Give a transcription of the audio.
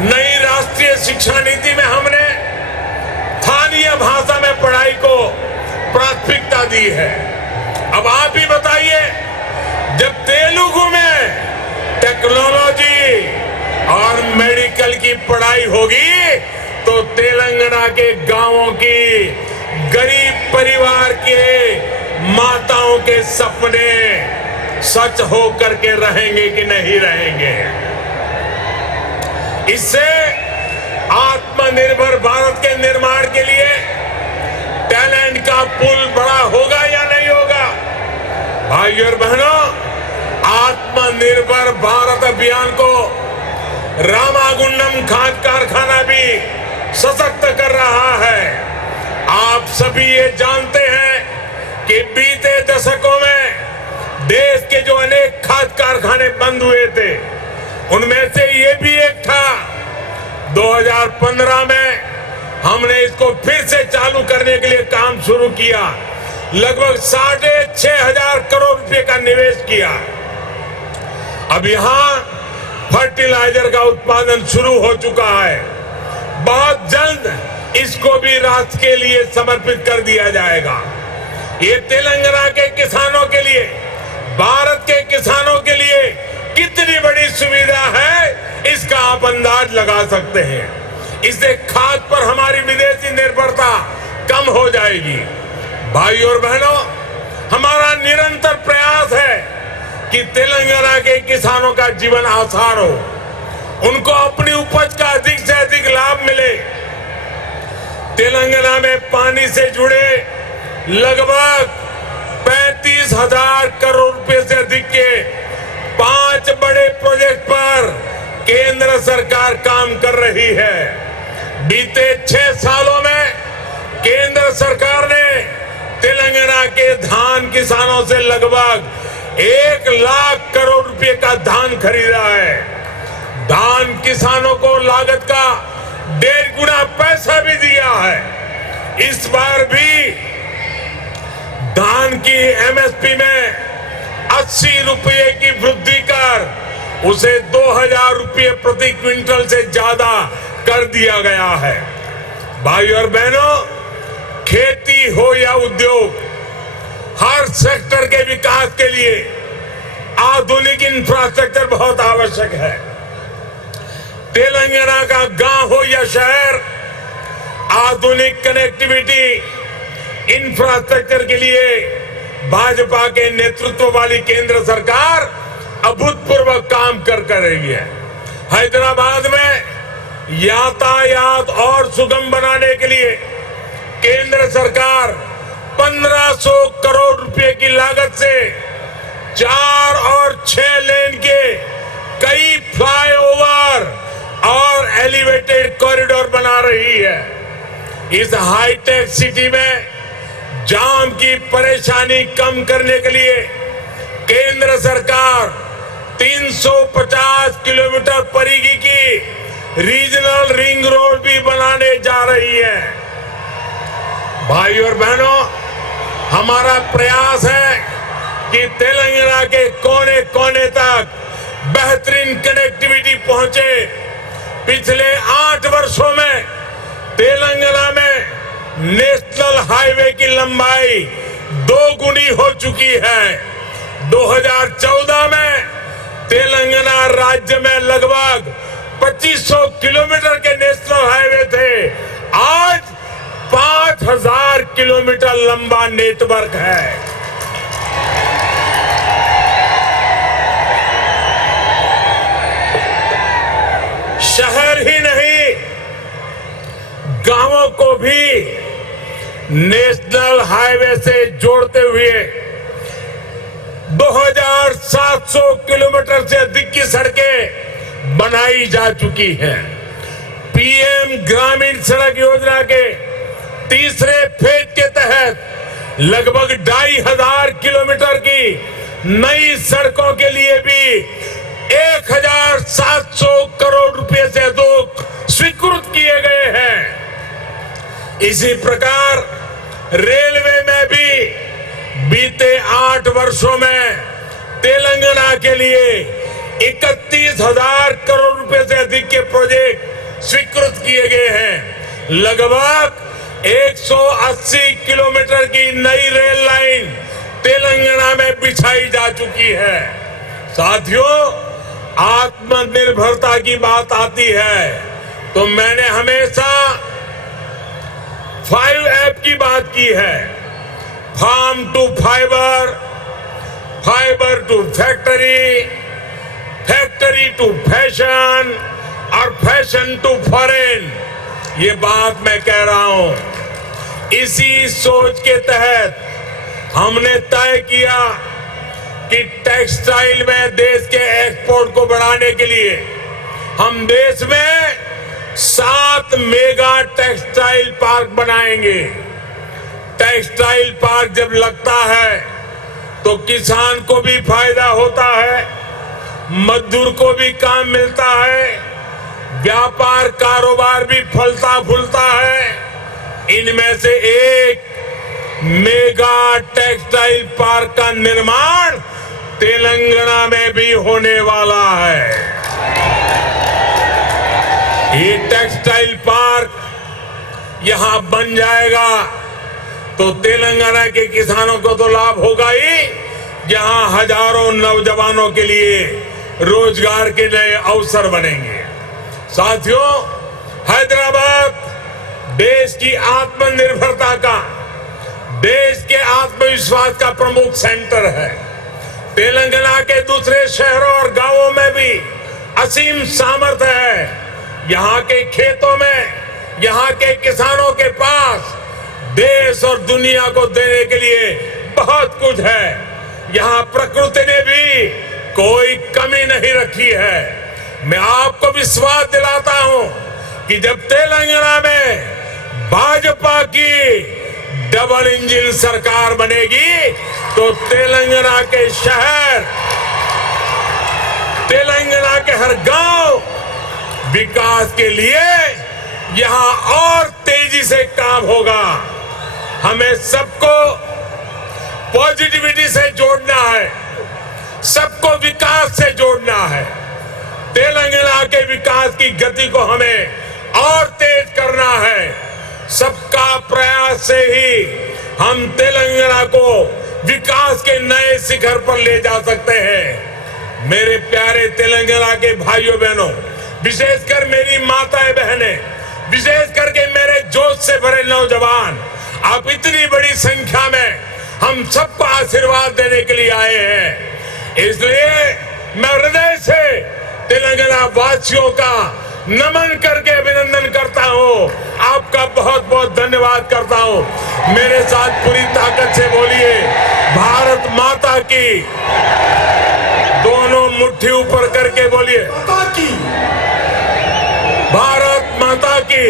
नई राष्ट्रीय शिक्षा नीति में हमने स्थानीय भाषा में पढ़ाई को प्राथमिकता दी है। अब आप ही बताइए, जब तेलुगु में टेक्नोलॉजी और मेडिकल की पढ़ाई होगी तो तेलंगाना के गांवों की गरीब परिवार के माताओं के सपने सच हो करके रहेंगे कि नहीं रहेंगे। इससे आत्मनिर्भर भारत के निर्माण के लिए टैलेंट का पुल बड़ा होगा या नहीं होगा? भाइयों और बहनों, आत्मनिर्भर भारत अभियान को रामागुंडम खाद कारखाना भी सशक्त कर रहा है। आप सभी ये जानते हैं कि बीते दशकों में देश के जो अनेक खाद कारखाने बंद हुए थे, उनमें से ये भी एक था। 2015 में हमने इसको फिर से चालू करने के लिए काम शुरू किया। लगभग 6,500 करोड़ रुपए का निवेश किया। अब यहां फर्टिलाइजर का उत्पादन शुरू हो चुका है। बहुत जल्द इसको भी राष्ट्र के लिए समर्पित कर दिया जाएगा। ये तेलंगाना के किसानों के लिए, भारत के किसानों के लिए कितनी बड़ी सुविधा है, इसका आप अंदाज लगा सकते हैं। इससे खाद पर हमारी विदेशी निर्भरता कम हो जाएगी। भाइयों और बहनों, हमारा निरंतर प्रयास है कि तेलंगाना के किसानों का जीवन आसान हो, उनको अपनी उपज का अधिक से अधिक लाभ मिले। तेलंगाना में पानी से जुड़े लगभग 35,000 करोड़ रुपए से अधिक के 5 बड़े प्रोजेक्ट पर केंद्र सरकार काम कर रही है। बीते 6 सालों में केंद्र सरकार ने तेलंगाना के धान किसानों से लगभग 1 लाख करोड़ रुपए का धान खरीदा है। धान किसानों को लागत का 1.5 गुना पैसा भी दिया है। इस बार भी धान की एमएसपी में 80 रुपये की वृद्धि कर उसे 2,000 रुपये प्रति क्विंटल से ज्यादा कर दिया गया है। भाइयों और बहनों, खेती हो या उद्योग, हर सेक्टर के विकास के लिए आधुनिक इंफ्रास्ट्रक्चर बहुत आवश्यक है। तेलंगाना का गांव हो या शहर, आधुनिक कनेक्टिविटी इंफ्रास्ट्रक्चर के लिए भाजपा के नेतृत्व वाली केंद्र सरकार अभूतपूर्व काम कर रही है। हैदराबाद में यातायात और सुगम बनाने के लिए केंद्र सरकार 1,500 करोड़ रुपए की लागत से 4 और 6 लेन के कई फ्लाईओवर और एलिवेटेड कॉरिडोर बना रही है। इस हाईटेक सिटी में जाम की परेशानी कम करने के लिए केंद्र सरकार 350 किलोमीटर परिधि की रीजनल रिंग रोड भी बनाने जा रही है। भाइयों और बहनों, हमारा प्रयास है कि तेलंगाना के कोने कोने तक बेहतरीन कनेक्टिविटी पहुंचे। पिछले 8 वर्षों में तेलंगाना में नेशनल हाईवे की लंबाई 2 गुनी हो चुकी है। 2014 में तेलंगाना राज्य में लगभग 2500 किलोमीटर के नेशनल हाईवे थे। आज 5,000 किलोमीटर लंबा नेटवर्क है। शहर ही नहीं, गांवों को भी नेशनल हाईवे से जोड़ते हुए 2,700 किलोमीटर से अधिक की सड़कें बनाई जा चुकी हैं। पीएम ग्रामीण सड़क योजना के तीसरे फेज के तहत लगभग 2,500 किलोमीटर की नई सड़कों के लिए भी 1,700 करोड़ रुपए से अधिक स्वीकृत किए गए हैं। इसी प्रकार रेलवे में भी बीते 8 वर्षों में तेलंगाना के लिए 31,000 करोड़ रुपए से अधिक के प्रोजेक्ट स्वीकृत किए गए हैं। लगभग 180 किलोमीटर की नई रेल लाइन तेलंगाना में बिछाई जा चुकी है। साथियों, आत्मनिर्भरता की बात आती है तो मैंने हमेशा 5F की बात की है। Farm to fiber, fiber to factory, factory to fashion और फैशन टू फॉरेन। ये बात मैं कह रहा हूं। इसी सोच के तहत हमने तय किया कि टेक्सटाइल में देश के एक्सपोर्ट को बढ़ाने के लिए हम देश में 7 मेगा टेक्सटाइल पार्क बनाएंगे। टेक्सटाइल पार्क जब लगता है तो किसान को भी फायदा होता है, मजदूर को भी काम मिलता है, व्यापार कारोबार भी फलता फूलता है। इनमें से एक मेगा टेक्सटाइल पार्क का निर्माण तेलंगाना में भी होने वाला है। ये टेक्सटाइल पार्क यहां बन जाएगा तो तेलंगाना के किसानों को तो लाभ होगा ही, जहां हजारों नौजवानों के लिए रोजगार के नए अवसर बनेंगे। साथियों, हैदराबाद देश की आत्मनिर्भरता का, देश के आत्मविश्वास का प्रमुख सेंटर है। तेलंगाना के दूसरे शहरों और गांवों में भी असीम सामर्थ्य है। यहाँ के खेतों में, यहाँ के किसानों के पास देश और दुनिया को देने के लिए बहुत कुछ है। यहाँ प्रकृति ने भी कोई कमी नहीं रखी है। मैं आपको विश्वास दिलाता हूं कि जब तेलंगाना में भाजपा की डबल इंजन सरकार बनेगी तो तेलंगाना के शहर, तेलंगाना के हर गांव विकास के लिए यहां और तेजी से काम होगा। हमें सबको पॉजिटिविटी से जोड़ना है, सबको विकास से जोड़ना है। तेलंगाना के विकास की गति को हमें और तेज करना है। सबका प्रयास से ही हम तेलंगाना को विकास के नए शिखर पर ले जा सकते हैं। मेरे प्यारे तेलंगाना के भाइयों बहनों, विशेषकर मेरी माताएं बहनें, विशेष करके मेरे जोश से भरे नौजवान, आप इतनी बड़ी संख्या में हम सबको आशीर्वाद देने के लिए आए हैं। इसलिए मैं हृदय से तेलंगाना वासियों का नमन करके अभिनंदन करता हूं। आपका बहुत बहुत धन्यवाद करता हूं। मेरे साथ पूरी ताकत से बोलिए, भारत माता की। दोनों मुट्ठी ऊपर करके बोलिए, भारत माता की।